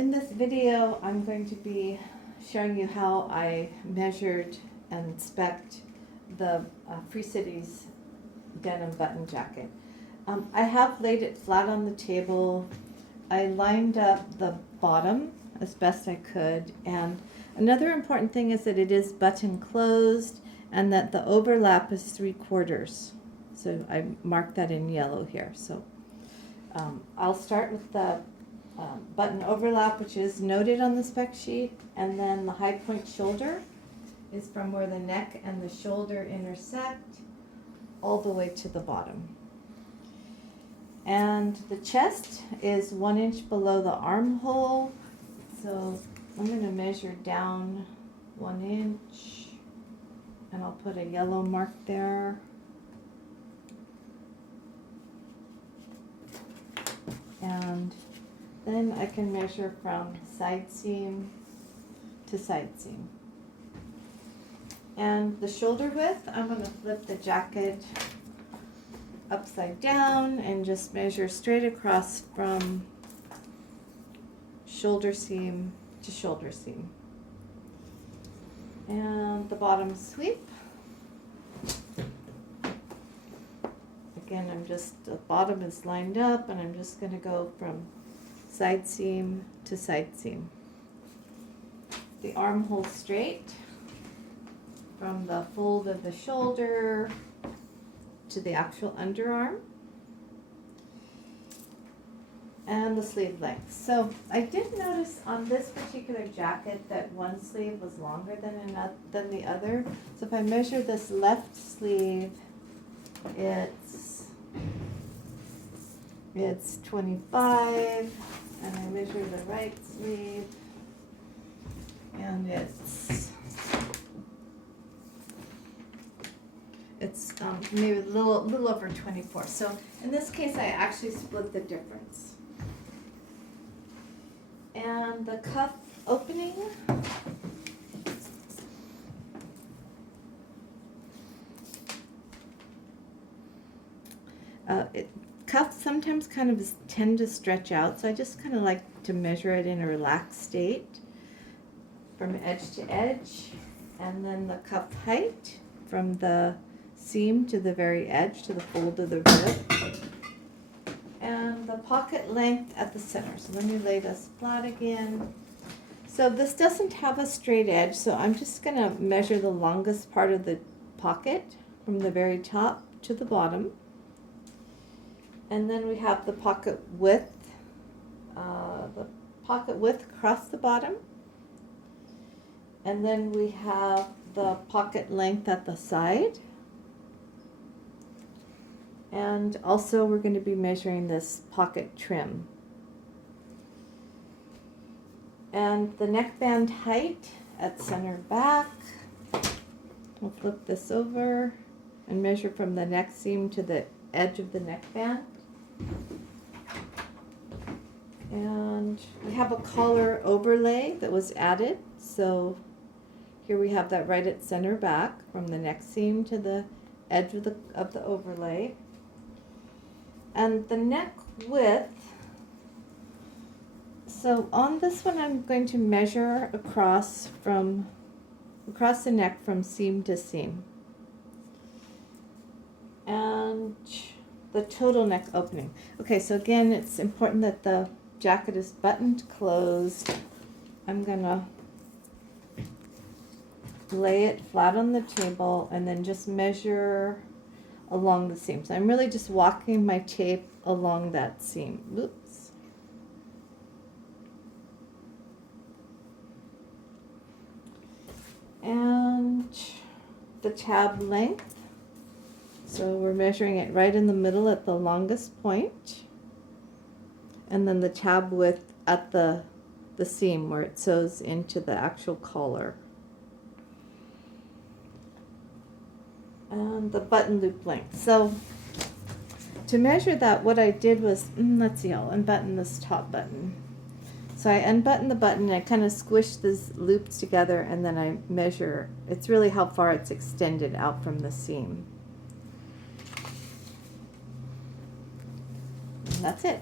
In this video, I'm going to be showing you how I measured and spec'd the Free Cities denim button jacket. I have laid it flat on the table. I lined up the bottom as best I could, and another important thing is that it is button closed and that the overlap is 3/4. So I marked that in yellow here. So I'll start with the button overlap, which is noted on the spec sheet, and then the high point shoulder is from where the neck and the shoulder intersect all the way to the bottom. And the chest is 1 inch below the armhole, so I'm going to measure down 1 inch, and I'll put a yellow mark there. And then I can measure from side seam to side seam. And the shoulder width, I'm going to flip the jacket upside down and just measure straight across from shoulder seam to shoulder seam. And the bottom sweep. Again, the bottom is lined up, and I'm just going to go from side seam to side seam. The armhole straight from the fold of the shoulder to the actual underarm, and the sleeve length. So I did notice on this particular jacket that one sleeve was longer than the other. So if I measure this left sleeve, it's 25, and I measure the right sleeve, and it's maybe a little over 24. So in this case, I actually split the difference. And the cuff opening, cuffs sometimes kind of tend to stretch out, so I just kind of like to measure it in a relaxed state from edge to edge. And then the cuff height from the seam to the very edge to the fold of the rib, and the pocket length at the center. So let me lay this flat again. So this doesn't have a straight edge, so I'm just going to measure the longest part of the pocket from the very top to the bottom. And then we have the pocket width across the bottom. And then we have the pocket length at the side. And also we're going to be measuring this pocket trim. And the neckband height at center back. We'll flip this over and measure from the neck seam to the edge of the neckband. And we have a collar overlay that was added. So here we have that right at center back from the neck seam to the edge of the overlay. And the neck width, so on this one I'm going to measure across the neck from seam to seam. And the total neck opening. Okay, so again, it's important that the jacket is buttoned closed. I'm gonna lay it flat on the table and then just measure along the seam. So I'm really just walking my tape along that seam. Oops. And the tab length. So we're measuring it right in the middle at the longest point. And then the tab width at the seam where it sews into the actual collar. And the button loop length. So to measure that, what I did was, let's see, I'll unbutton this top button. So I unbutton the button and I kind of squish these loops together, and then I measure. It's really how far it's extended out from the seam. And that's it.